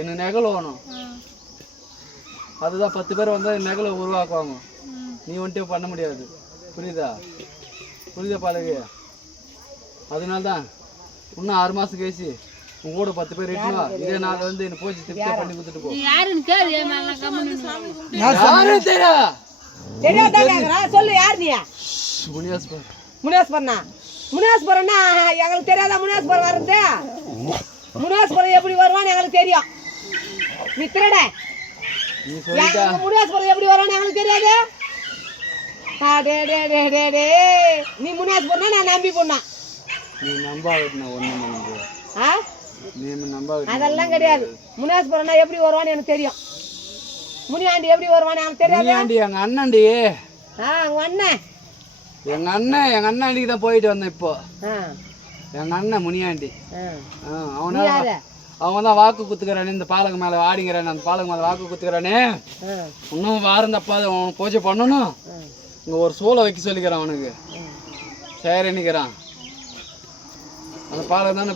எனக்கு நெகல் வேணும். அதுதான் 10 பேர் வந்தால் நெகலை உருவாக்குவாங்க. நீ வந்துட்டு பண்ண முடியாது. புரியுதா பாலகி? அதனால தான் இன்னும் 6 மாதம் கழிச்சு உங்க கூட 10 பேர் இட்டுனா இதே நாள் வந்து என்ன போச்சு திருப்தியாக பண்ணி கொடுத்துட்டு போ. சொல்லு யார் நீ? முனியாஸ்வரனா? முனியாஸ்வரன்னா எங்களுக்கு தெரியாதா? முனியாஸ்வரன் வர்றது முனியாஸ்வரன் எப்படி வருவான்னு எங்களுக்கு தெரியும். நீ திருட முனியாஸ்வரன் எப்படி வருவான்னு எங்களுக்கு தெரியாது. நீ முனியாஸ்வரனா நான் நம்பி போனா அதெல்லாம் கிடையாது. முனியாஸ்வரனா எப்படி வருவான்னு எனக்கு தெரியும். முனியாண்டி எப்படி வருவான்னு எனக்கு தெரியாது. எங்க அண்ணன்டி. உங்க அண்ணன்? எங்க அண்ணாண்டிக்கு தான் போயிட்டு வந்தேன் இப்போ. எங்க அண்ணன் முனியாண்டி. அவன் தான் வாக்கு குத்துக்கிறானே, இந்த பாலகு மேல ஆடிங்கிறானே, அந்த பாலகு மேல வாக்கு குத்துக்கிறானே. இன்னும் வாரந்தப்பா அவன் பூஜை பண்ணணும். இங்க ஒரு சூளை வைக்க சொல்லிக்கிறான் அவனுக்கு. சரி நிற்கிறான் அந்த பாலகு தானே.